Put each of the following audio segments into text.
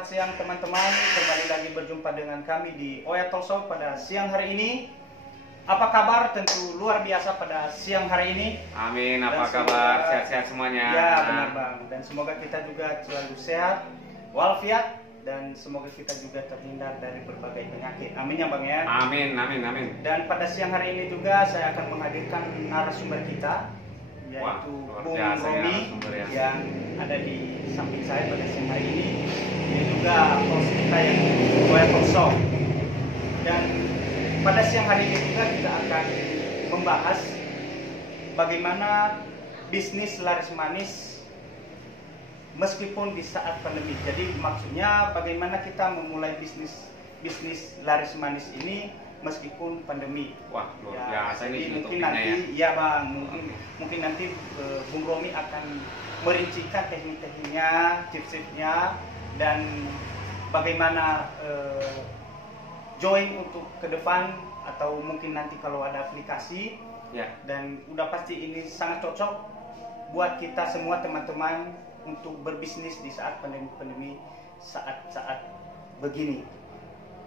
selamat siang teman-teman. Kembali lagi berjumpa dengan kami di Oya Talk Show pada siang hari ini. Apa kabar? Tentu luar biasa pada siang hari ini. Amin, apa kabar? Sehat-sehat semuanya. Ya benar Bang. Dan semoga kita juga selalu sehat, walafiat, dan semoga kita juga terhindar dari berbagai penyakit. Amin ya Bang ya. Amin, amin, amin. Dan pada siang hari ini juga saya akan menghadirkan narasumber kita, yaitu Bung Romi ya. yang ada di samping saya pada siang hari ini. Dia juga host kita yang Oya Talk Show. Dan pada siang hari ini juga kita akan membahas bagaimana bisnis laris manis meskipun di saat pandemi. Jadi maksudnya bagaimana kita memulai bisnis laris manis ini meskipun pandemi. Wah, luar biasa ini mungkin nanti ya Bang, mungkin nanti Bung Romi akan merincikan teknik-tekniknya, tips-tipsnya, dan bagaimana join untuk ke depan, atau mungkin nanti kalau ada aplikasi ya. Dan udah pasti ini sangat cocok buat kita semua teman-teman untuk berbisnis di saat pandemi saat begini.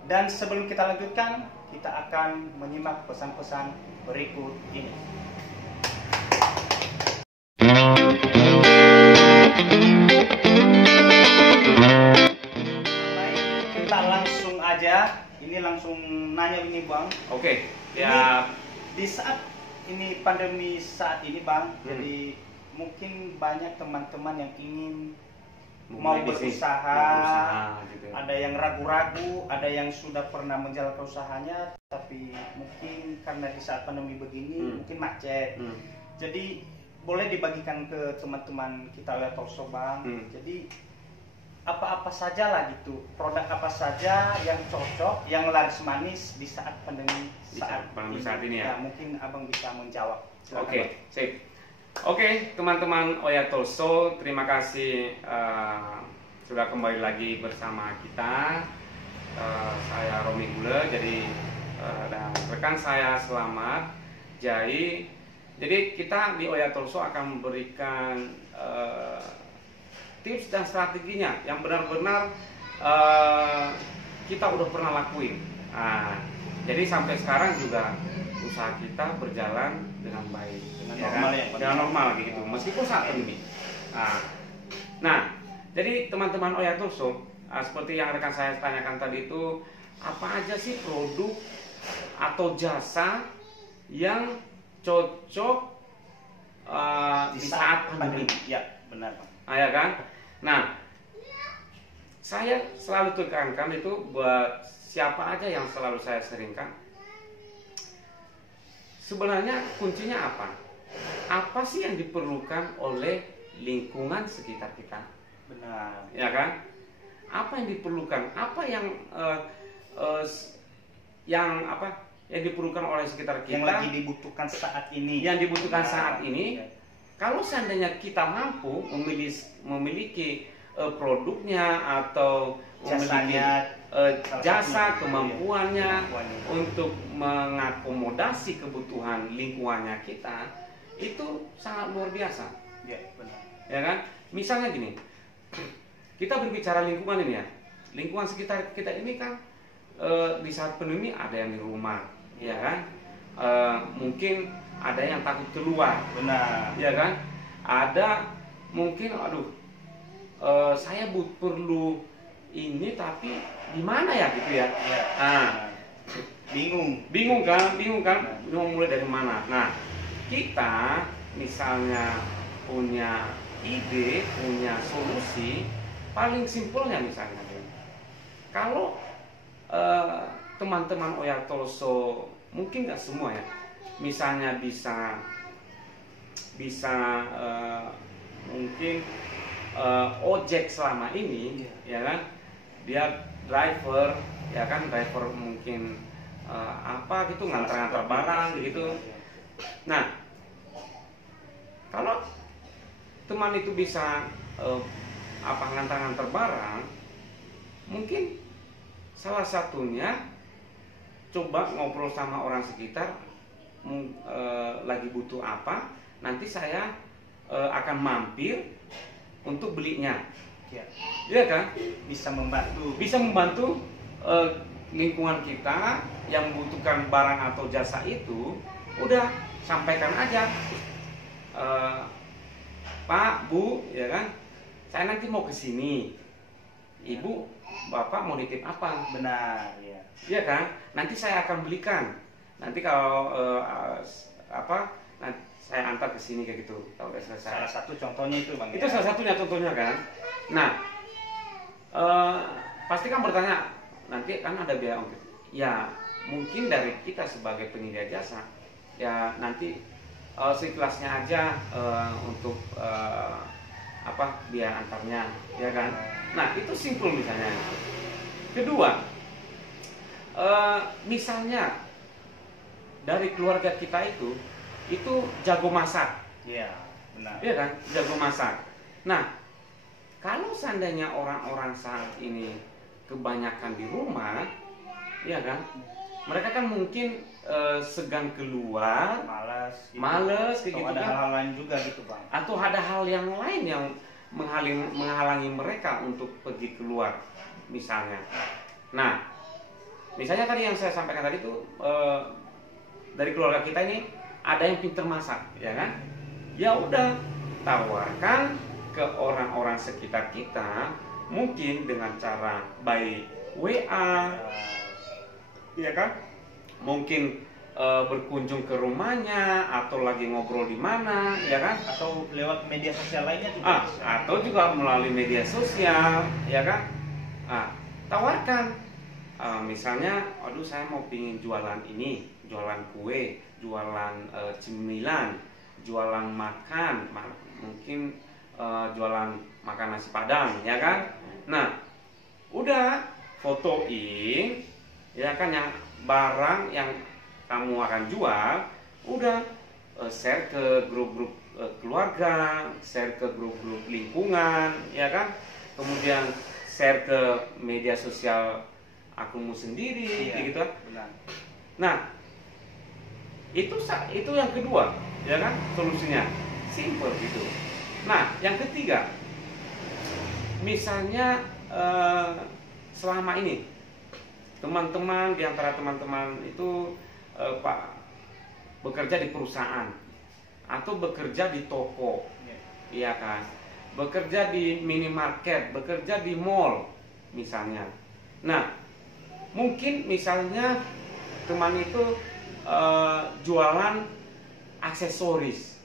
Dan sebelum kita lanjutkan, kita akan menyimak pesan-pesan berikut ini. Baik, kita langsung aja. Ini langsung nanya ini Bang. Oke. Ya. Di saat ini pandemi saat ini Bang, jadi mungkin banyak teman-teman yang ingin mau berusaha, gitu. Ada yang ragu-ragu, ada yang sudah pernah menjalankan usahanya, tapi mungkin karena di saat pandemi begini mungkin macet. Jadi boleh dibagikan ke teman-teman kita Oya Talk Show Bang. Jadi apa-apa saja lah gitu, produk apa saja yang cocok, yang laris manis di saat pandemi saat ini ya. Mungkin Abang bisa menjawab. Oke, sip. Oke, teman-teman Oya Talk Show, terima kasih sudah kembali lagi bersama kita. Saya Romi Gule, dan rekan saya Selamat Jai. Jadi kita di Oya Talk Show akan memberikan tips dan strateginya yang benar-benar kita udah pernah lakuin. Jadi sampai sekarang juga usaha kita berjalan dengan baik, dengan normal gitu, meskipun saat pandemi. Nah, jadi teman-teman Oya Talk Show, seperti yang rekan saya tanyakan tadi itu, apa aja sih produk atau jasa yang cocok di saat pandemi? Ya, benar Bang. Ya kan? Nah, saya selalu tekankan itu buat siapa aja yang selalu saya seringkan. Sebenarnya kuncinya apa? Apa sih yang diperlukan oleh lingkungan sekitar kita? Benar. Ya kan? Apa yang diperlukan? Apa yang diperlukan oleh sekitar kita? Yang lagi dibutuhkan saat ini. Yang dibutuhkan saat ini. Kalau seandainya kita mampu memiliki produknya atau jasanya, jasa kemampuannya untuk mengakomodasi kebutuhan lingkungannya kita, itu sangat luar biasa. Ya, benar. Ya kan? Misalnya gini, kita berbicara lingkungan ini ya, lingkungan sekitar kita ini kan di saat pandemi ada yang di rumah, ya kan? Mungkin ada yang takut keluar, benar, ya kan? Ada mungkin, saya perlu ini tapi di mana ya gitu ya? Bingung kan? Bingung mulai dari mana? Nah, kita misalnya punya ide, punya solusi, paling simpelnya misalnya, kalau teman-teman Oya Talk Show, mungkin nggak semua ya, misalnya bisa mungkin ojek selama ini, ya kan, dia driver, ya kan, driver mungkin gitu, ngantar-ngantar barang gitu. Nah, kalau teman itu bisa ngantar-ngantar barang, mungkin salah satunya coba ngobrol sama orang sekitar, lagi butuh apa, nanti saya akan mampir untuk belinya. Ya. Iya kan? Bisa membantu lingkungan kita yang membutuhkan barang atau jasa itu, udah sampaikan aja, Pak, Bu, ya kan? Saya nanti mau ke sini. Ibu, Bapak mau nitip apa? Benar, ya. Iya kan? Nanti saya akan belikan. Nanti kalau nanti saya antar ke sini kayak gitu. Kalau udah selesai. Salah satu contohnya itu, Bang. Itu ya? salah satunya contohnya kan. Nah, pasti kan bertanya, nanti kan ada biaya ongkir. Ya, mungkin dari kita sebagai penyedia jasa, ya nanti seikhlasnya aja untuk biaya antarnya, ya kan. Nah, itu simpel misalnya. Kedua, misalnya dari keluarga kita itu jago masak. Iya, benar. Iya kan, jago masak. Nah, kalau seandainya orang-orang saat ini kebanyakan di rumah, ya kan, mereka kan mungkin segan keluar, males gitu. Atau ada hal-hal lain juga gitu, Bang. Atau ada hal yang lain yang menghalangi mereka untuk pergi keluar, misalnya. Nah, misalnya tadi yang saya sampaikan tadi itu dari keluarga kita ini ada yang pintar masak, ya kan? Ya udah, tawarkan ke orang-orang sekitar kita, mungkin dengan cara by WA, ya kan? Mungkin berkunjung ke rumahnya atau lagi ngobrol di mana, ya kan? Atau lewat media sosial lainnya juga. Atau juga melalui media sosial, ya kan? Tawarkan, misalnya, aduh saya mau pingin jualan ini, jualan kue, jualan cemilan, jualan makan, mungkin jualan makan nasi padang, ya kan? Nah, udah fotoin, ya kan, yang barang yang kamu akan jual, udah share ke grup-grup keluarga, share ke grup-grup lingkungan, ya kan? Kemudian share ke media sosial akunmu sendiri, gitu kan? Nah, itu yang kedua, ya kan? Solusinya simple gitu. Nah, yang ketiga, misalnya selama ini teman-teman, di antara teman-teman itu bekerja di perusahaan atau bekerja di toko, iya kan, bekerja di minimarket, bekerja di mall misalnya. Nah, mungkin misalnya teman itu jualan aksesoris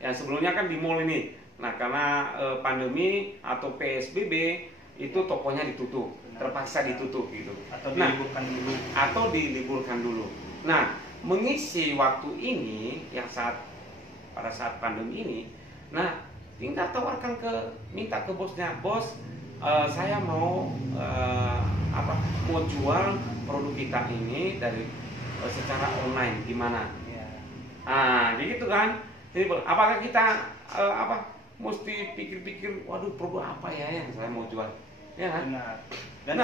yang sebelumnya kan di mall ini. Nah, karena pandemi atau PSBB itu tokonya ditutup, terpaksa ditutup gitu. Atau diliburkan dulu. Nah, mengisi waktu ini yang pada saat pandemi ini, nah tinggal tawarkan minta ke bosnya, bos, saya mau mau jual produk kita ini dari secara online, gimana? Gitu kan? Jadi apakah kita mesti pikir-pikir, waduh produk apa ya yang saya mau jual? Ya kan? Dan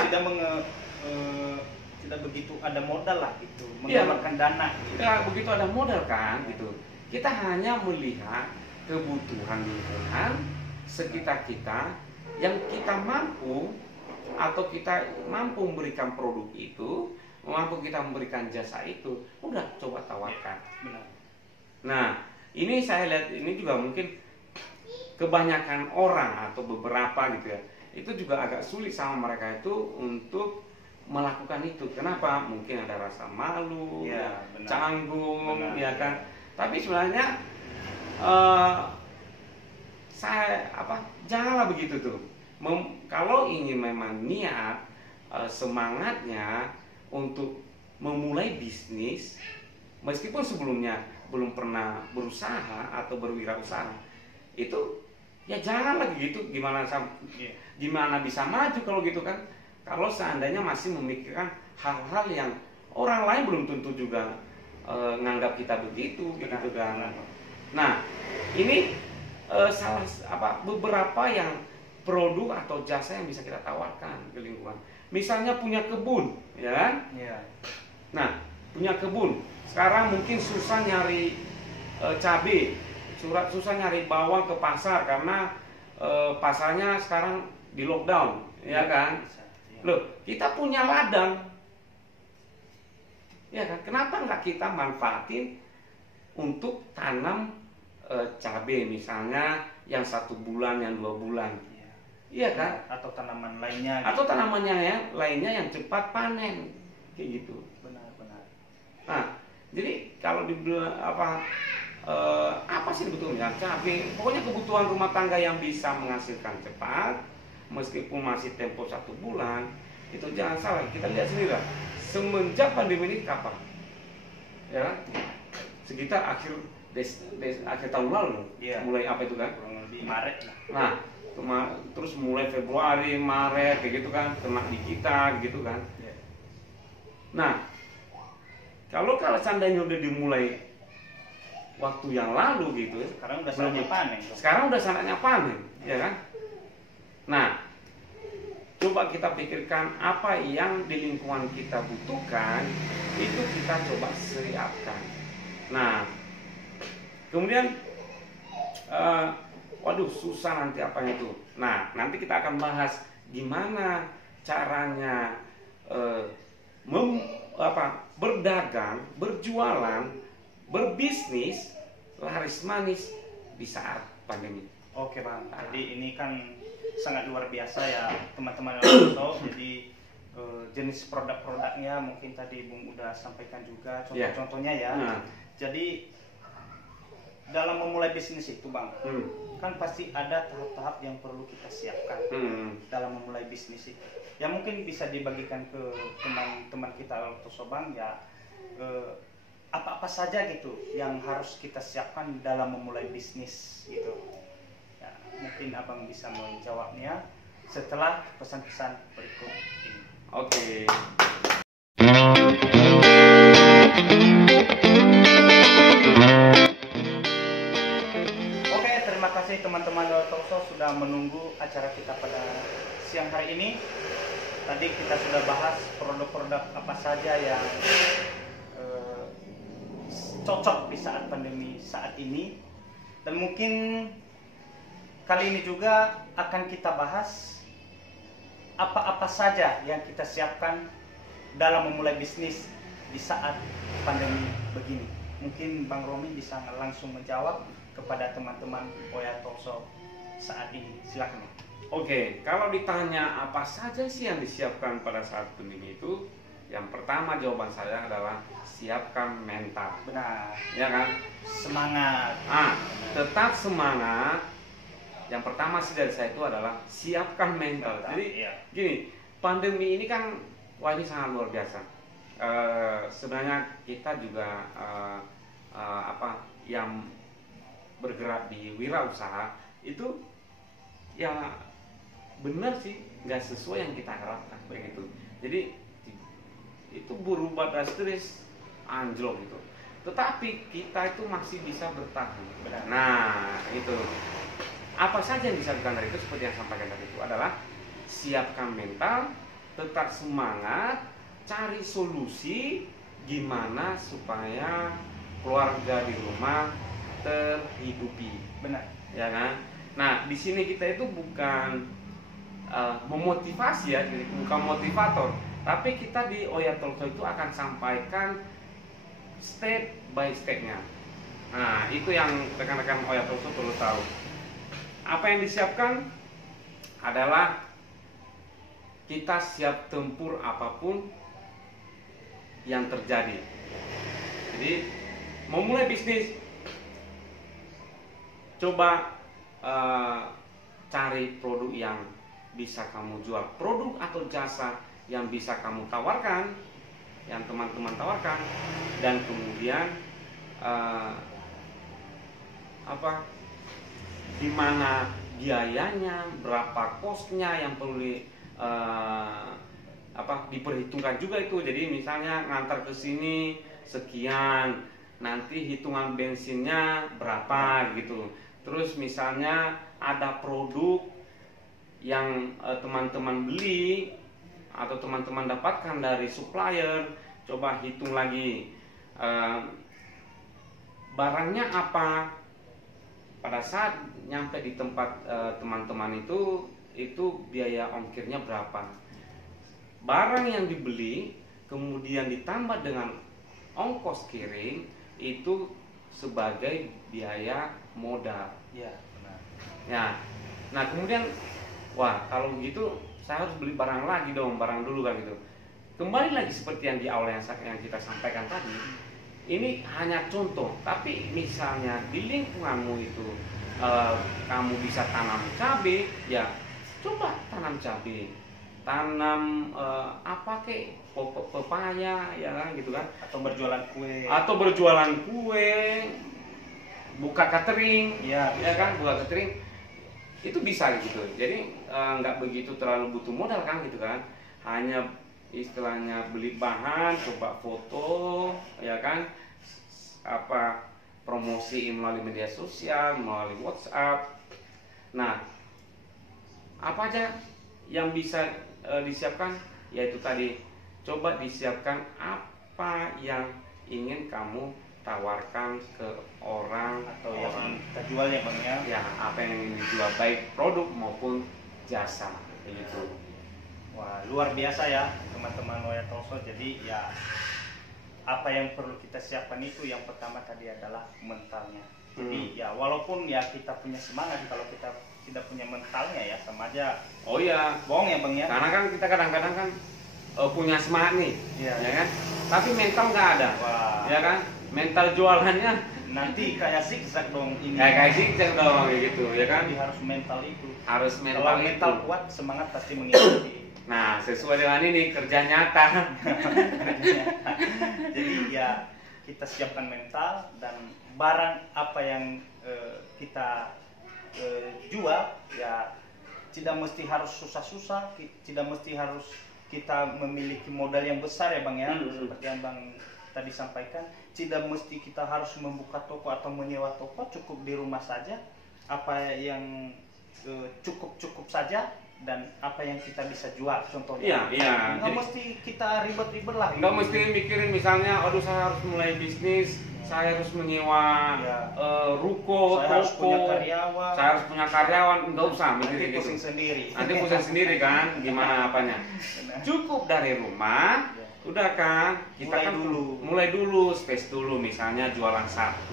tidak begitu ada modal lah gitu, mengeluarkan dana gitu. Ya, begitu ada modal kan gitu. Kita hanya melihat kebutuhan lingkungan sekitar kita yang kita mampu, atau kita mampu memberikan produk itu, mampu kita memberikan jasa itu, udah coba tawarkan. Nah, ini saya lihat ini juga mungkin kebanyakan orang atau beberapa gitu ya, itu juga agak sulit sama mereka itu untuk melakukan itu. Kenapa? Mungkin ada rasa malu, canggung, ya kan. Tapi sebenarnya janganlah begitu tuh. Kalau ingin memang niat, semangatnya untuk memulai bisnis, meskipun sebelumnya belum pernah berusaha atau berwirausaha, itu ya janganlah gitu. Gimana bisa maju kalau gitu kan? Kalau seandainya masih memikirkan hal-hal yang orang lain belum tentu juga nganggap kita begitu, gitu kan. Nah, ini beberapa yang produk atau jasa yang bisa kita tawarkan ke lingkungan. Misalnya punya kebun, ya kan? Nah, punya kebun. Sekarang mungkin susah nyari cabai, susah nyari bawang ke pasar karena pasarnya sekarang di lockdown, ya kan? Loh, kita punya ladang, ya kan? Kenapa nggak kita manfaatin untuk tanam cabai misalnya yang 1 bulan, yang 2 bulan, iya kan? Atau tanaman lainnya. Atau tanaman yang lainnya yang cepat panen, kayak gitu. Benar-benar. Nah, jadi kalau dibilang apa sih sebetulnya cabai? Pokoknya kebutuhan rumah tangga yang bisa menghasilkan cepat, meskipun masih tempo 1 bulan, itu jangan salah. Kita lihat sendiri lah. Semenjak pandemi ini kapan? Ya kan? Sekitar akhir tahun lalu, mulai apa itu kan? Kurang lebih Maret lah. Nah, terus mulai Februari, Maret, kayak gitu kan, kena di kita, gitu kan. Nah, kalau seandainya udah dimulai waktu yang lalu gitu, sekarang udah saatnya panen. Sekarang udah saatnya panen, ya kan? Nah, coba kita pikirkan apa yang di lingkungan kita butuhkan, itu kita coba siapkan. Nah, kemudian waduh susah nanti apanya itu. Nah, nanti kita akan bahas gimana caranya berdagang, berjualan, berbisnis laris manis di saat pandemi. Oke Bang, jadi ini kan sangat luar biasa ya teman-teman yang tahu. Jadi jenis produk-produknya mungkin tadi Bung udah sampaikan juga contoh-contohnya ya. Jadi dalam memulai bisnis itu Bang, kan pasti ada tahap-tahap yang perlu kita siapkan dalam memulai bisnis itu. Ya mungkin bisa dibagikan ke teman-teman kita Autosobang ya, apa-apa saja gitu yang harus kita siapkan dalam memulai bisnis gitu. Ya, mungkin Abang bisa menjawabnya setelah pesan-pesan berikut ini. Oke. Terima kasih teman-teman Autoso sudah menunggu acara kita pada siang hari ini. Tadi kita sudah bahas produk-produk apa saja yang cocok di saat pandemi saat ini. Dan mungkin kali ini juga akan kita bahas apa-apa saja yang kita siapkan dalam memulai bisnis di saat pandemi begini. Mungkin Bang Romi bisa langsung menjawab kepada teman-teman Oya Talkshow saat ini. Silakan. Oke, kalau ditanya apa saja sih yang disiapkan pada saat pandemi itu, yang pertama jawaban saya adalah siapkan mental. Benar. Ya kan? Semangat. Tetap semangat. Yang pertama sih dari saya itu adalah siapkan mental. Jadi gini, pandemi ini kan wah ini sangat luar biasa. Sebenarnya kita juga yang bergerak di wirausaha itu ya benar sih nggak sesuai yang kita harapkan begitu. Jadi itu berubah drastis, anjlok gitu. Tetapi kita itu masih bisa bertahan. Nah itu apa saja yang bisa dilakukan dari itu seperti yang sampaikan tadi itu adalah siapkan mental, tetap semangat, cari solusi gimana supaya keluarga di rumah terhidupi, benar, ya kan? Nah, di sini kita itu bukan memotivasi ya, jadi bukan motivator, tapi kita di Oya Talkshow itu akan sampaikan step by stepnya. Nah, itu yang rekan-rekan Oya Talkshow perlu tahu. Apa yang disiapkan adalah kita siap tempur apapun yang terjadi. Jadi, memulai bisnis, coba cari produk yang bisa kamu jual, produk atau jasa yang bisa kamu tawarkan, yang teman-teman tawarkan, dan kemudian di mana biayanya, berapa kosnya yang perlu diperhitungkan juga itu. Jadi misalnya ngantar ke sini sekian, nanti hitungan bensinnya berapa gitu. Terus misalnya ada produk yang teman-teman beli atau teman-teman dapatkan dari supplier, coba hitung lagi barangnya apa, pada saat nyampe di tempat teman-teman itu biaya ongkirnya berapa. Barang yang dibeli kemudian ditambah dengan ongkos kirim itu sebagai biaya modal. Ya, benar. Ya. Nah, kemudian wah, kalau gitu saya harus beli barang lagi dong, barang dulu kan gitu. Kembali lagi seperti yang di awal yang kita sampaikan tadi. Ini hanya contoh, tapi misalnya di lingkunganmu itu kamu bisa tanam cabai, ya coba tanam cabai, tanam apa kek, pepaya, ya kan gitu kan, Atau berjualan kue. Buka catering, Ya, ya kan, buka catering itu bisa gitu. Jadi nggak begitu terlalu butuh modal kan gitu kan, hanya istilahnya beli bahan, coba foto, ya kan, apa promosi melalui media sosial, melalui WhatsApp. Nah, apa aja yang bisa disiapkan? Yaitu tadi, coba disiapkan apa yang ingin kamu tawarkan ke orang atau yang kita jual ya Bang ya. Ya, apa yang ingin dijual, baik produk maupun jasa, begitu. Wah, luar biasa ya teman-teman Oya Talkshow. Jadi ya apa yang perlu kita siapkan itu yang pertama tadi adalah mentalnya. Jadi ya walaupun ya kita punya semangat, kalau kita tidak punya mentalnya ya sama aja. Oh iya, bohong ya Bang ya. Karena kan kita kadang-kadang kan punya semangat nih, ya kan? Tapi mental nggak ada. Wah. Ya kan? Mental jualannya nanti kayak zigzag dong ini. Kayak zigzag dong gitu, ya kan? Jadi harus mental itu. Harus mental. Kalau mental kuat, semangat pasti mengikuti. Nah, sesuai dengan ini kerja nyata. Jadi ya kita siapkan mental, dan barang apa yang kita jual ya tidak mesti harus susah-susah, tidak mesti harus kita memiliki modal yang besar ya Bang ya. Seperti yang Bang tadi sampaikan, tidak mesti kita harus membuka toko atau menyewa toko, cukup di rumah saja. Apa yang cukup saja dan apa yang kita bisa jual, contohnya. Iya. Nggak mesti kita ribet-ribet lah. Nggak mesti mikirin misalnya, aduh saya harus mulai bisnis, saya harus menyewa ruko, saya toko, saya harus punya karyawan, nggak usah mikirin nanti pusing gitu. sendiri. Nanti pusing sendiri kan, gimana apanya. Cukup dari rumah, udah kan, kita mulai dulu, space dulu, misalnya jualan 1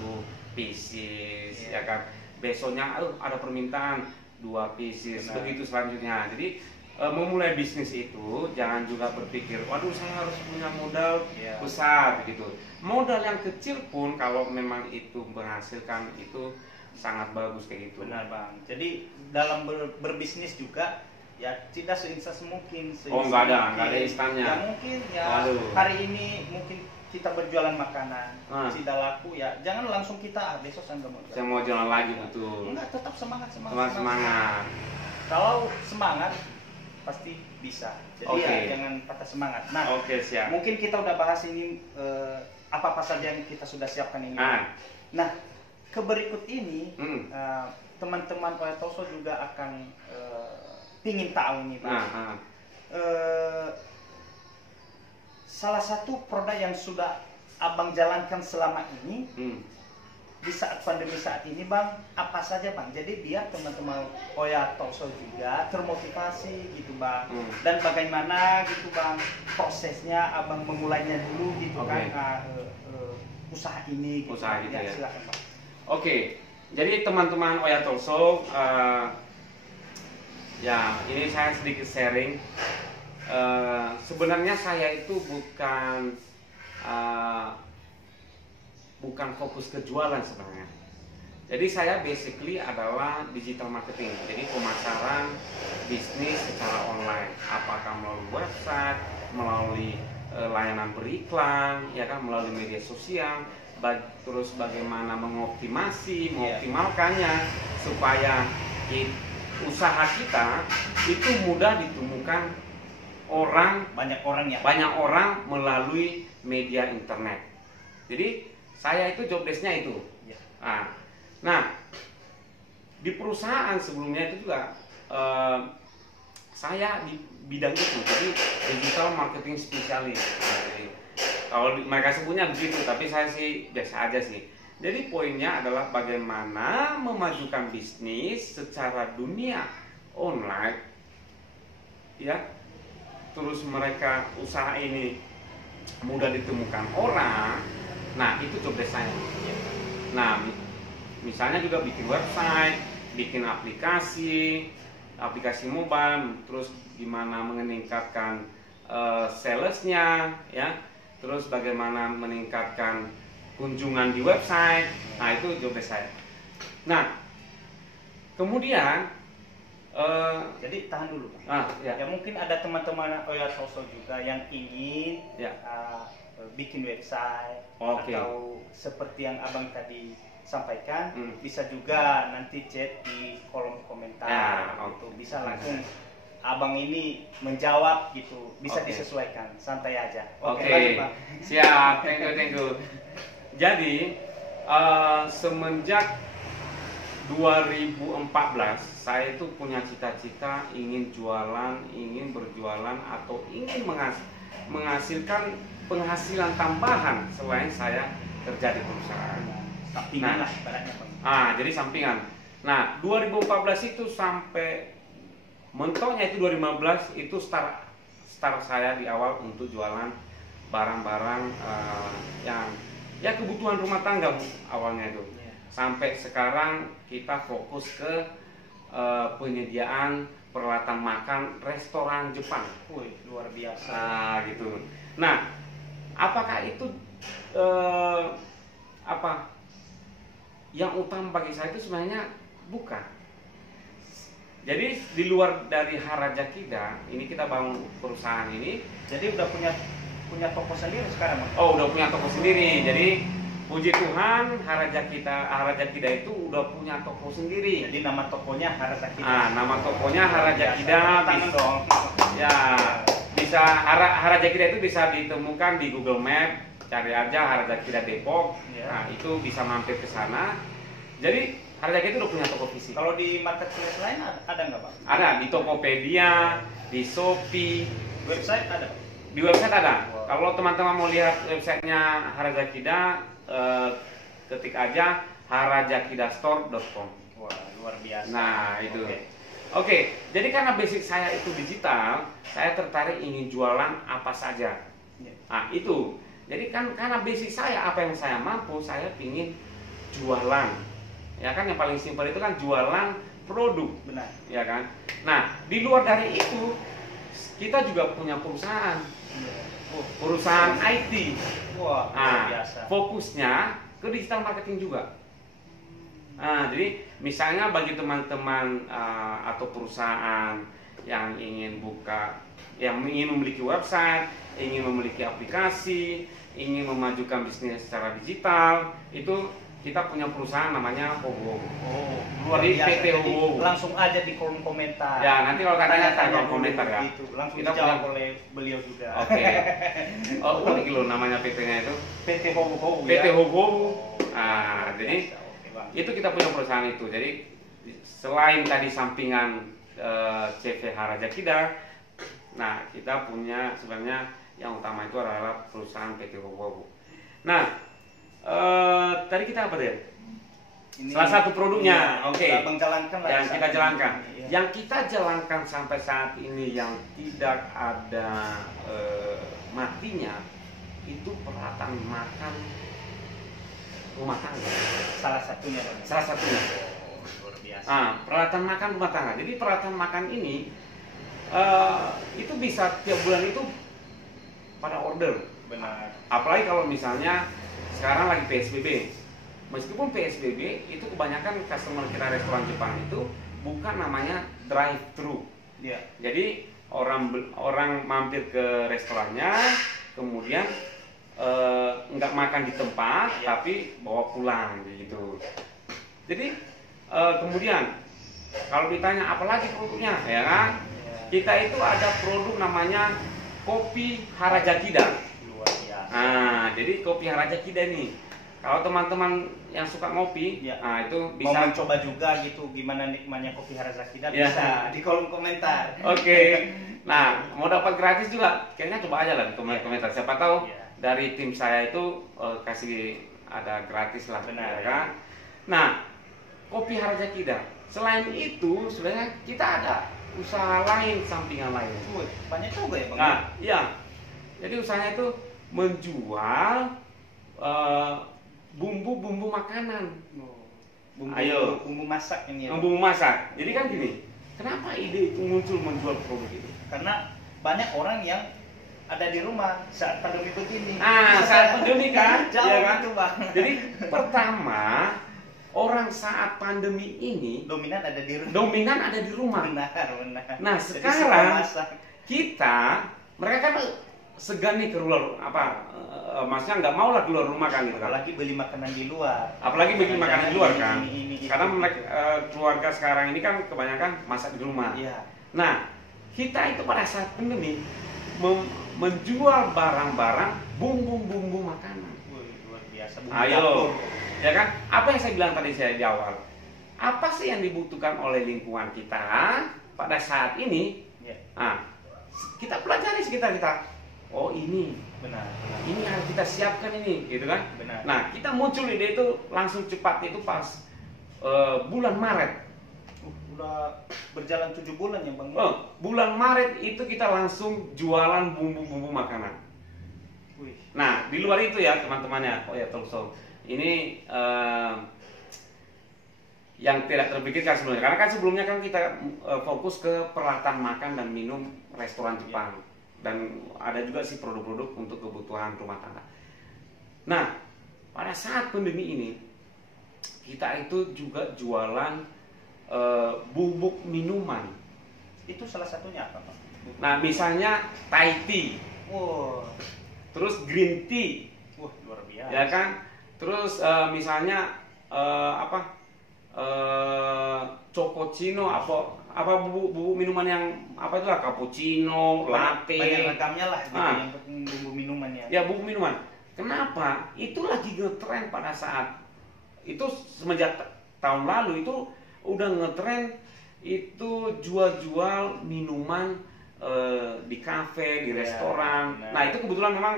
pieces, ya kan. Besoknya, ada permintaan 2 pieces, begitu selanjutnya. Jadi memulai bisnis itu jangan juga berpikir, waduh saya harus punya modal besar gitu. Modal yang kecil pun kalau memang itu menghasilkan itu sangat bagus kayak gitu. Benar Bang. Jadi dalam berbisnis juga ya tidak seinstan mungkin. Nggak ada instannya. Ya mungkin ya hari ini mungkin kita berjualan makanan, tidak laku ya jangan langsung kita besok saya nggak mau jualan. Saya mau jualan lagi, betul. Enggak, tetap semangat. Kalau semangat pasti bisa. Jadi ya jangan patah semangat. Nah, siap. Mungkin kita udah bahas ini apa saja yang kita sudah siapkan ini. Nah, ke berikut ini teman-teman Oya Talkshow juga akan pingin tahu nih Pak. Salah satu produk yang sudah Abang jalankan selama ini di saat pandemi saat ini Bang, apa saja Bang? Jadi biar teman-teman Oya Talkshow juga termotivasi gitu Bang. Dan bagaimana gitu Bang prosesnya Abang memulainya dulu gitu kan usaha ini gitu. Usaha gitu ya. Silakan Bang. Jadi teman-teman Oya Talkshow, ya ini saya sedikit sharing. Sebenarnya saya itu bukan fokus ke jualan sebenarnya. Jadi saya basically adalah digital marketing. Jadi pemasaran bisnis secara online, apakah melalui website, melalui layanan beriklan, ya kan, melalui media sosial, terus bagaimana mengoptimalkannya supaya usaha kita itu mudah ditemukan banyak orang melalui media internet. Jadi saya itu job desk-nya itu. Nah, di perusahaan sebelumnya itu juga saya di bidang itu, jadi digital marketing spesialis. Kalau mereka sebutnya begitu, tapi saya sih biasa aja sih. Jadi poinnya adalah bagaimana memajukan bisnis secara dunia online, ya. Terus mereka usaha ini mudah ditemukan orang. Nah, itu job desk saya. Nah, misalnya juga bikin website, bikin aplikasi mobile, terus gimana meningkatkan salesnya, ya. Terus bagaimana meningkatkan kunjungan di website. Nah, itu job desk saya. Nah, kemudian jadi tahan dulu, ya. Ya mungkin ada teman-teman Oya Sosok juga yang ingin bikin website, atau seperti yang abang tadi sampaikan, bisa juga nanti chat di kolom komentar, gitu. Bisa langsung abang ini menjawab gitu, bisa disesuaikan, santai aja. Oke. Siap, thank you. Jadi semenjak 2014 saya itu punya cita-cita ingin berjualan atau ingin menghasilkan penghasilan tambahan selain saya kerja di perusahaan. Sampingan lah ibaratnya, Bang. Jadi sampingan. Nah, 2014 itu sampai mentoknya itu 2015 itu start saya di awal untuk jualan barang-barang yang ya kebutuhan rumah tangga awalnya itu. Sampai sekarang kita fokus ke penyediaan peralatan makan restoran Jepang. Wih, luar biasa. Gitu. Nah, apakah itu yang utama bagi saya itu sebenarnya bukan. Jadi di luar dari Harajakida, ini kita bangun perusahaan ini. Jadi udah punya toko sendiri sekarang, Bang? Oh, udah punya toko sendiri. Jadi puji Tuhan, Harajakida itu udah punya toko sendiri. Jadi nama tokonya Harajakida. Nama tokonya Harajakida. Tangan dong. Ya, bisa Harajakida itu bisa ditemukan di Google Map. Cari aja Harajakida Depok. Nah, itu bisa mampir ke sana. Jadi Harajakida itu udah punya toko fisik. Kalau di marketplace lain ada nggak, Bang? Ada di Tokopedia, di Shopee. Website ada? Di website ada. Wow. Kalau teman-teman mau lihat websitenya Harajakida, ketik aja harajakidastore.com. Wah, luar biasa. Nah, itu. Oke, jadi karena basic saya itu digital, saya tertarik ingin jualan apa saja. Nah, itu. Jadi kan karena basic saya, apa yang saya mampu, saya ingin jualan. Ya kan, yang paling simpel itu kan jualan produk. Benar. Ya kan? Nah, di luar dari itu, kita juga punya perusahaan. Perusahaan IT. Wah, biasa. Fokusnya ke digital marketing juga. Jadi misalnya bagi teman-teman atau perusahaan yang ingin memiliki website, ingin memiliki aplikasi, ingin memajukan bisnis secara digital, itu kita punya perusahaan namanya Howo. Oh, luar biasa. PT Howo. Langsung aja di kolom komentar. Ya, nanti kalau tanya kolom komentar ya. Gitu. Langsung kita dijawab oleh beliau juga. Oke. Unik loh namanya PT-nya itu. PT Howo. PT Howo. Jadi itu kita punya perusahaan itu. Jadi selain tadi sampingan CV Harajakida, nah kita punya sebenarnya yang utama itu adalah perusahaan PT Howo. Nah, tadi kita apa deh? Salah satu produknya, yang kita jalankan. Yang kita jalankan sampai saat ini yang tidak ada matinya itu peralatan makan rumah tangga. Salah satunya. Luar biasa. Peralatan makan rumah tangga. Jadi peralatan makan ini itu bisa tiap bulan itu pada order. Benar. Apalagi kalau misalnya sekarang lagi PSBB. Meskipun PSBB itu kebanyakan customer kita restoran Jepang itu bukan namanya drive thru. Yeah. Jadi orang mampir ke restorannya, kemudian nggak makan di tempat, tapi bawa pulang gitu. Jadi kemudian kalau ditanya apalagi produknya, ya kan? Kita itu ada produk namanya kopi Harajakida. Luar biasa. Jadi kopi Harajakida nih, kalau teman-teman yang suka ngopi, itu bisa mau mencoba juga gitu gimana nikmatnya kopi Harajakida, bisa di kolom komentar. Nah, mau dapat gratis juga, kayaknya coba aja lah di komentar. Siapa tahu dari tim saya itu kasih ada gratis lah, Benar. ya kan? Nah, Kopi Harjakida. Selain itu, sebenarnya kita ada usaha lain, sampingan lain. Banyak juga ya Bang? Nah, iya. Jadi usahanya itu menjual bumbu-bumbu makanan. Bumbu masak ini ya. Bumbu masak. Jadi kan gini, kenapa ide itu muncul menjual produk itu? Karena banyak orang yang ada di rumah saat pandemi begini. Saat pandemi kan, jauh ya kan? itu Bang. Jadi pertama, orang saat pandemi ini Dominan ada di rumah. Benar. Benar. Nah, Jadi sekarang masak. mereka kan segan nih keluar maksudnya nggak mau lah keluar rumah kan gitu kan. Apalagi beli makanan di luar. Apalagi beli makanan di luar kan. Karena itu. mereka, keluarga sekarang ini kan kebanyakan masak di rumah. Iya. Nah, kita itu pada saat pandemi menjual barang-barang bumbu-bumbu makanan. Luar biasa. Ayo, ya kan? Apa yang saya bilang tadi saya di awal? Apa sih yang dibutuhkan oleh lingkungan kita pada saat ini? Ya. Nah, kita pelajari sekitar kita. Oh ini, Benar. ini harus kita siapkan ini, gitu kan? Benar. Nah, kita muncul ide itu langsung cepat itu pas bulan Maret. Udah berjalan 7 bulan ya Bang. Bulan Maret itu kita langsung jualan bumbu-bumbu makanan. Wih. Nah, di luar itu ya teman-temannya, ya Talkshow. Ini yang tidak terpikirkan sebelumnya. Karena kan sebelumnya kan kita fokus ke peralatan makan dan minum restoran Jepang. Dan ada juga sih produk-produk untuk kebutuhan rumah tangga. Nah, pada saat pandemi ini kita itu juga jualan bubuk minuman. Itu salah satunya apa Bang? Nah, misalnya Thai tea, Wow. terus green tea, Wah, luar biasa. ya kan? Terus misalnya cappuccino, apa bubuk minuman yang apa itu lah, cappuccino, latte. Banyak ragamnya lah gitu, Ah. yang penting bumbu minuman ya. Ya, bubuk minuman. Kenapa? Itu lagi ngetren pada saat itu semenjak tahun lalu itu udah ngetren itu jual-jual minuman di kafe, di Ya, restoran. benar. Nah, itu kebetulan memang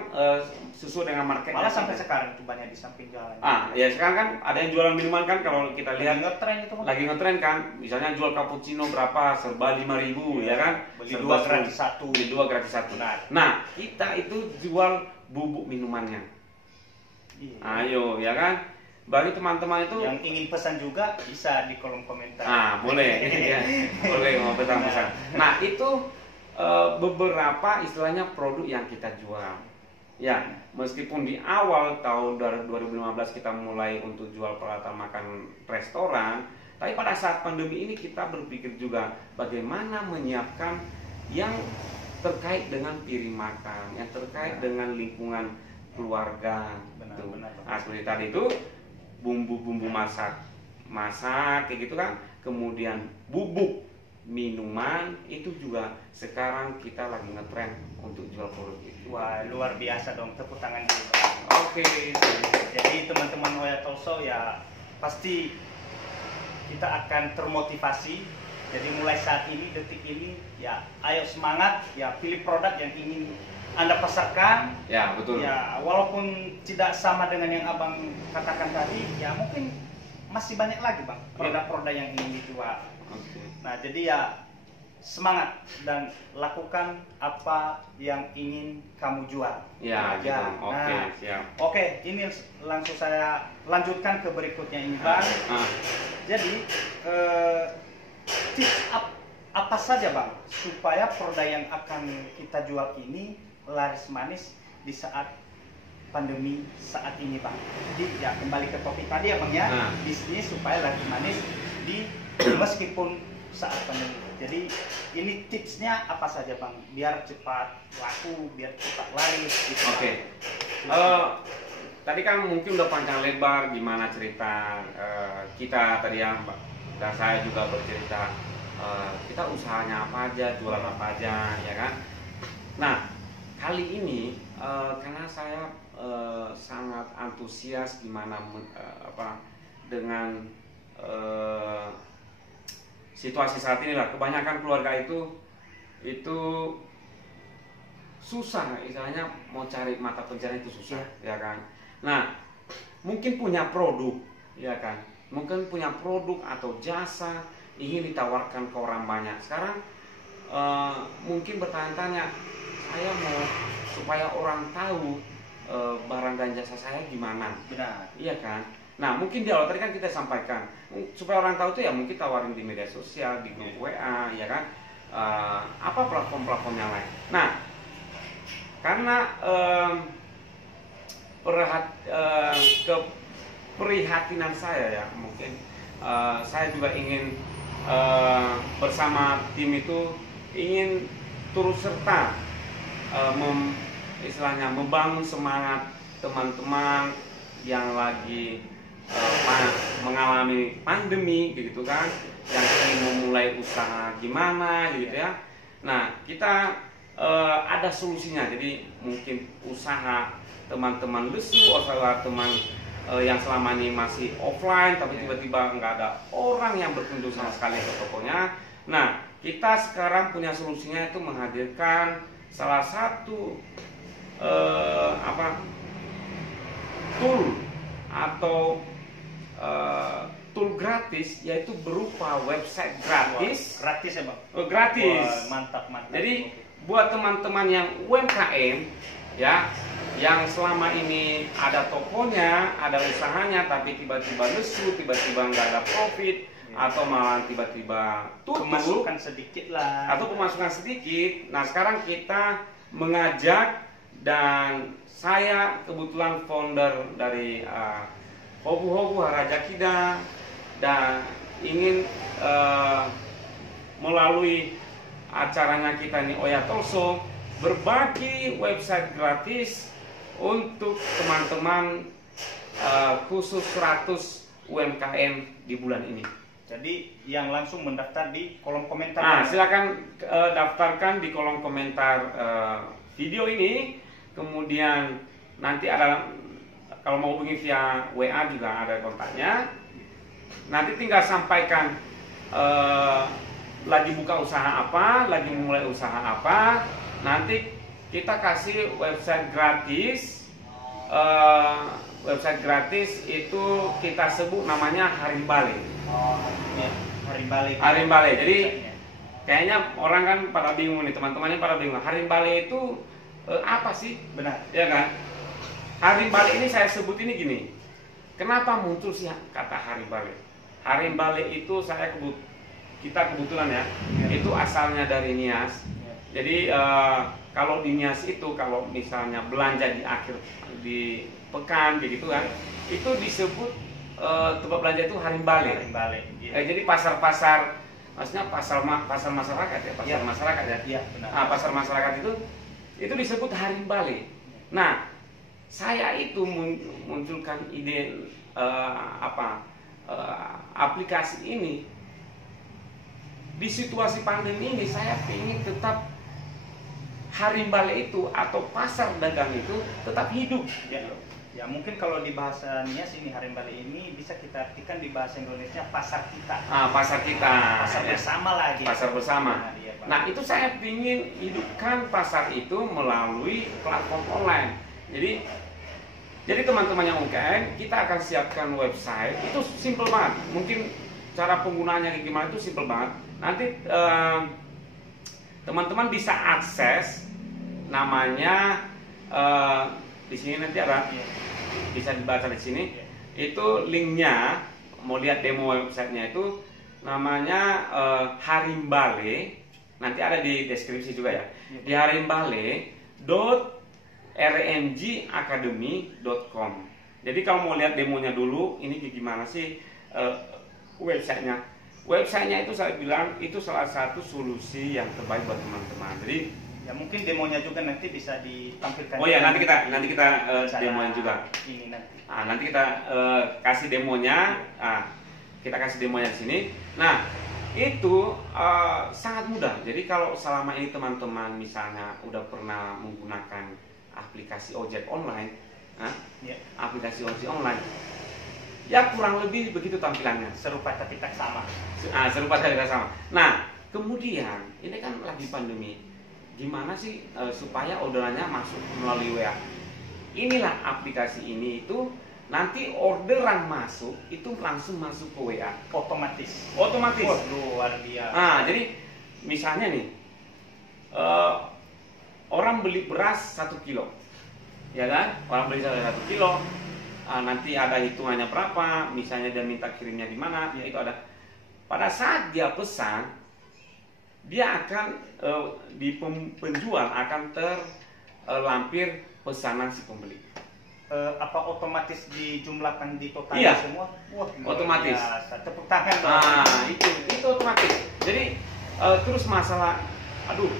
sesuai dengan market. Malah sampai sekarang itu banyak di samping jalan. Ya sekarang kan ada yang jualan minuman kan, kalau kita Lagi lihat ngetren itu Bang. lagi ngetren kan, misalnya jual cappuccino berapa, serba 5.000 ya kan, Beli serba 2 gratis 1. beli 2 gratis 1. Benar. Nah, kita itu jual bubuk minumannya. Iya. Ayo ya kan, bagi teman-teman itu Yang ingin pesan juga bisa di kolom komentar. boleh ya, boleh mau pesan-pesan. Nah, itu beberapa istilahnya produk yang kita jual. Ya, meskipun di awal tahun 2015 kita mulai untuk jual peralatan makan restoran, tapi pada saat pandemi ini kita berpikir juga bagaimana menyiapkan yang terkait dengan piring makan, yang terkait dengan lingkungan keluarga. Benar, Tuh. benar. Nah, seperti tadi itu bumbu-bumbu masak kayak gitu kan, kemudian bubuk minuman itu juga sekarang kita lagi ngetren untuk jual produk itu. Wah, luar biasa dong, tepuk tangan dulu. Oke. Jadi teman-teman Oya Talkshow ya pasti kita akan termotivasi. Jadi mulai saat ini, detik ini, ya ayo semangat, ya pilih produk yang ingin Anda pasarkan. Ya, betul. Ya, walaupun tidak sama dengan yang Abang katakan tadi, ya mungkin masih banyak lagi Bang produk-produk yang ingin dijual. Oke. Nah, jadi ya semangat dan lakukan apa yang ingin kamu jual. Ya, gitu. Oke, Nah, siap. oke, ini langsung saya lanjutkan ke berikutnya ini Bang. Jadi tips apa saja Bang supaya produk yang akan kita jual ini laris manis di saat pandemi saat ini Bang. Jadi ya kembali ke topik tadi ya Bang ya, bisnis supaya laris manis di meskipun saat pandemi. Jadi ini tipsnya apa saja Bang biar cepat laku, biar cepat laris gitu. Oke. Tadi kan mungkin udah panjang lebar gimana cerita kita tadi ya, Mbak. Dan saya juga bercerita kita usahanya apa aja, jualan apa aja, ya kan. Nah, kali ini karena saya sangat antusias gimana dengan situasi saat ini lah, kebanyakan keluarga itu susah, istilahnya mau cari mata pencarian itu susah, ya kan. Nah, mungkin punya produk, ya kan? Mungkin punya produk atau jasa ingin ditawarkan ke orang banyak. Sekarang mungkin bertanya-tanya, saya mau supaya orang tahu barang dan jasa saya gimana. Benar. Iya kan? Nah, mungkin di awal tadi kan kita sampaikan supaya orang tahu tuh ya mungkin tawarin di media sosial, di grup WA, ya kan? Apa platform-platform yang lain. Nah, karena keprihatinan saya ya, mungkin saya juga ingin bersama tim itu ingin turut serta istilahnya membangun semangat teman-teman yang lagi mengalami pandemi gitu kan, yang ingin memulai usaha gimana gitu ya. Nah, kita ada solusinya. Jadi mungkin usaha teman-teman lesu, usaha teman yang selama ini masih offline tapi tiba-tiba nggak ada orang yang berkunjung sama sekali ke tokonya. Nah, kita sekarang punya solusinya, itu menghadirkan salah satu tool atau tool gratis, yaitu berupa website gratis. Wah, gratis ya Bang? Gratis. Wah, mantap. Jadi buat teman-teman yang UMKM ya, yang selama ini ada tokonya, ada usahanya, tapi tiba-tiba lesu, tiba-tiba nggak ada profit, atau malah tiba-tiba tutup, pemasukan sedikit lah, atau pemasukan sedikit. Nah, sekarang kita mengajak, dan saya kebetulan founder dari Hobu Harajakida, dan ingin melalui acaranya kita ini Oya Talkshow berbagi website gratis untuk teman-teman khusus 100 UMKM di bulan ini. Jadi yang langsung mendaftar di kolom komentar. Nah, silakan daftarkan di kolom komentar video ini. Kemudian nanti ada, kalau mau hubungi via WA juga ada kontaknya. Nanti tinggal sampaikan lagi buka usaha apa, lagi mulai usaha apa. Nanti kita kasih website gratis. Website gratis itu kita sebut namanya Harimbale. Oh, ya. Harimbale. Harimbale. Jadi kayaknya orang kan pada bingung nih, teman-temannya pada bingung. Harimbale itu apa sih? Benar. Ya kan? Harimbale ini saya sebut ini gini. Kenapa muncul sih kata Harimbale? Harimbale itu kita kebetulan ya, itu asalnya dari Nias. Jadi kalau di Nias itu, kalau misalnya belanja di akhir di pekan begitu kan, itu disebut tempat belanja itu Harimbale. Jadi pasar-pasar, maksudnya pasar masyarakat ya, pasar masyarakat ya. Iya, benar. Nah, pasar masyarakat itu disebut Harimbale. Nah, saya itu munculkan ide aplikasi ini. Di situasi pandemi ini saya ingin tetap Harimbale itu atau pasar dagang itu tetap hidup. Ya mungkin kalau di bahasanya sini Harimbale ini bisa kita artikan di bahasa Indonesia pasar kita. Pasar kita. Pasar bersama lagi. Pasar bersama. Nah, itu saya ingin hidupkan pasar itu melalui platform online. Jadi teman-teman yang UMKM, kita akan siapkan website. Itu simple banget. Mungkin cara penggunaannya gimana itu simple banget. Nanti teman-teman bisa akses, namanya di sini nanti ada, bisa dibaca di sini. Itu linknya, mau lihat demo websitenya itu namanya Harimbale. Nanti ada di deskripsi juga ya. Di harimbale.rngacademy.com. Jadi kalau mau lihat demonya dulu, ini gimana sih websitenya? Websitenya itu saya bilang itu salah satu solusi yang terbaik buat teman-teman. Jadi ya mungkin demonya juga nanti bisa ditampilkan. Oh ya, nanti kita demonya juga. Ini nanti. Nanti kita kasih demonya. Kita kasih demonya di sini. Nah, itu sangat mudah. Jadi kalau selama ini teman-teman misalnya udah pernah menggunakan aplikasi ojek online, aplikasi ojek online, ya kurang lebih begitu tampilannya. Serupa tapi tak sama. Serupa tapi tak sama. Nah, kemudian ini kan lagi pandemi. Gimana sih supaya orderannya masuk melalui WA? Inilah aplikasi ini itu nanti orderan masuk itu langsung masuk ke WA. Otomatis. Otomatis. Oh, luar biasa. Nah, jadi misalnya nih, orang beli beras 1 kilo, ya kan? Orang beli 1 kilo, nanti ada hitungannya berapa, misalnya dia minta kirimnya di mana, ya itu ada. Pada saat dia pesan, dia akan di penjual akan terlampir pesanan si pembeli. Apa otomatis dijumlahkan di total Iya. semua? Wah, Otomatis. biasa. Tepuk tangan dong. Nah, itu otomatis. Jadi terus masalah, aduh,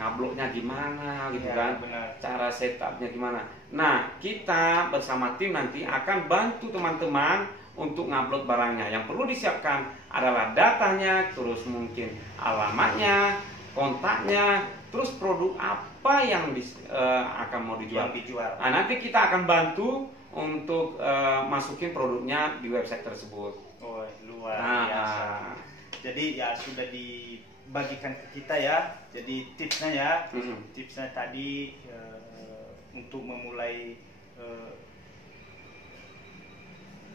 ngabloknya gimana gitu Ya, kan, benar. cara setupnya gimana. Nah, kita bersama tim nanti akan bantu teman-teman untuk ngupload barangnya. Yang perlu disiapkan adalah datanya, terus mungkin alamatnya, kontaknya, terus produk apa yang akan mau dijual. Nah, nanti kita akan bantu untuk masukin produknya di website tersebut. Oh, luar biasa. Jadi ya sudah dibagikan ke kita ya. Jadi tipsnya ya, tipsnya tadi untuk memulai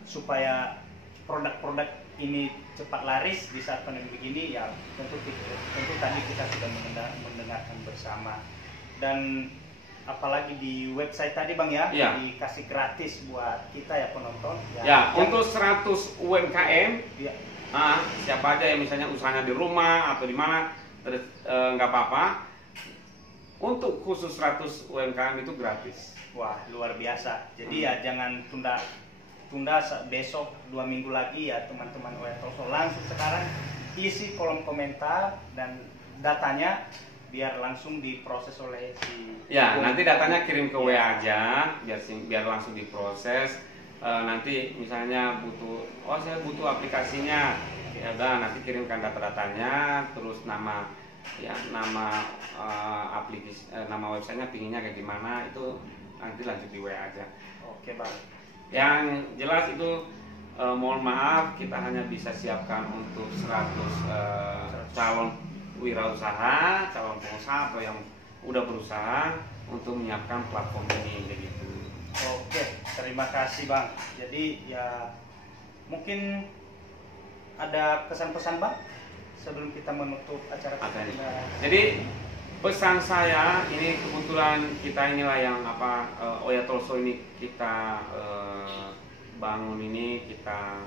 supaya produk-produk ini cepat laris di saat pandemi begini ya, tentu tadi kita sudah mendengarkan bersama. Dan apalagi di website tadi Bang ya, ya, dikasih gratis buat kita ya penonton ya, untuk 100 UMKM ya. Siapa aja yang misalnya usahanya di rumah atau di mana, nggak apa-apa. Untuk khusus 100 UMKM itu gratis. Wah, luar biasa. Jadi ya jangan tunda besok 2 minggu lagi ya teman-teman Oya Talkshow. Langsung sekarang isi kolom komentar dan datanya biar langsung diproses oleh si. Ya, nanti datanya kirim ke WA aja biar langsung diproses. Nanti misalnya saya butuh aplikasinya, ya udah nanti kirimkan data-datanya, terus nama aplikasi, nama websitenya pinginnya kayak gimana, itu nanti lanjut di WA aja. Oke Bang. Yang jelas itu mohon maaf kita hanya bisa siapkan untuk 100 calon wirausaha, calon pengusaha atau yang udah berusaha untuk menyiapkan platform ini begitu. Oke, terima kasih Bang. Jadi ya mungkin ada kesan-pesan Bang sebelum kita menutup acara kita. Jadi pesan saya ini, kebetulan kita inilah yang Oya Talkshow ini kita bangun ini, kita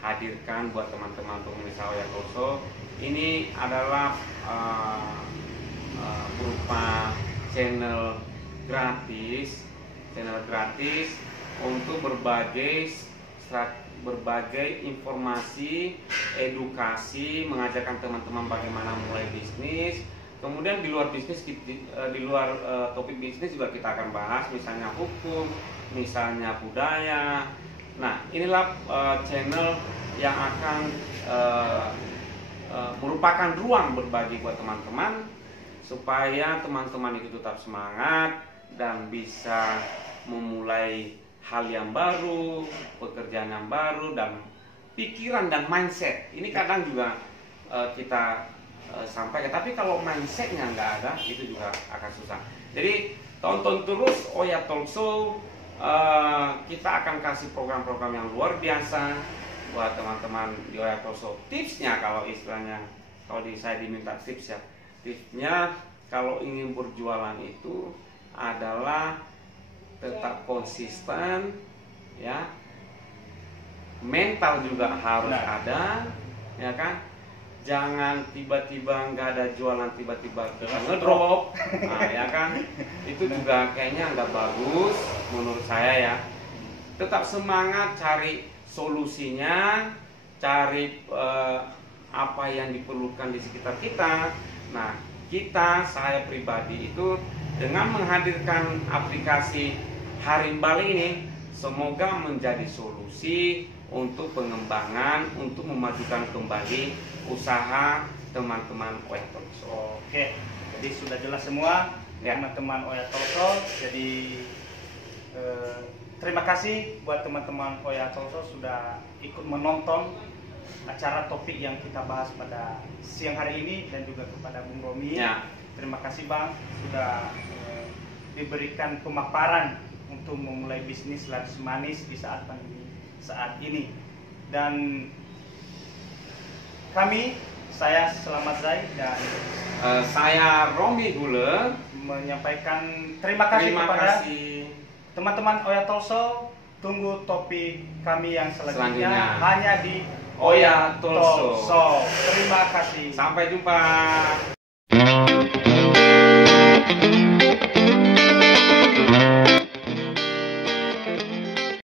hadirkan buat teman-teman pemirsa Oya Talkshow. Ini adalah berupa channel gratis untuk berbagai informasi, edukasi, mengajarkan teman-teman bagaimana mulai bisnis. Kemudian di luar bisnis, di luar topik bisnis juga kita akan bahas, misalnya hukum, misalnya budaya. Nah, inilah channel yang akan merupakan ruang berbagi buat teman-teman, supaya teman-teman itu tetap semangat dan bisa memulai hal yang baru, pekerjaan yang baru, dan pikiran dan mindset. Ini kadang juga kita sampaikan, tapi kalau mindsetnya nggak ada, itu juga akan susah. Jadi tonton terus Oya Talkshow. Kita akan kasih program-program yang luar biasa buat teman-teman di Oya Talkshow. Tipsnya, kalau istilahnya, kalau saya diminta tips ya, tipsnya kalau ingin berjualan itu adalah tetap konsisten, ya, mental juga harus ada, ya kan. Jangan tiba-tiba nggak ada jualan, tiba-tiba ngedrop, nah, ya kan, itu juga kayaknya nggak bagus menurut saya ya. Tetap semangat cari solusinya, cari apa yang diperlukan di sekitar kita. Nah, saya pribadi itu dengan menghadirkan aplikasi Harim Bali ini, semoga menjadi solusi untuk pengembangan, untuk memajukan kembali usaha teman-teman Oya Talkshow. Oke, jadi sudah jelas semua ya, teman-teman Oya Talkshow. Jadi terima kasih buat teman-teman Oya Talkshow sudah ikut menonton acara topik yang kita bahas pada siang hari ini, dan juga kepada Bung Romi. Ya. Terima kasih Bang sudah diberikan pemaparan untuk memulai bisnis laris manis di saat pandemi saat ini. Dan saya Selamat Zai dan saya Romi Hule menyampaikan terima kasih kepada teman-teman Oya Talkshow. Tunggu topik kami yang selanjutnya hanya di Oya Talkshow. Terima kasih. Sampai jumpa.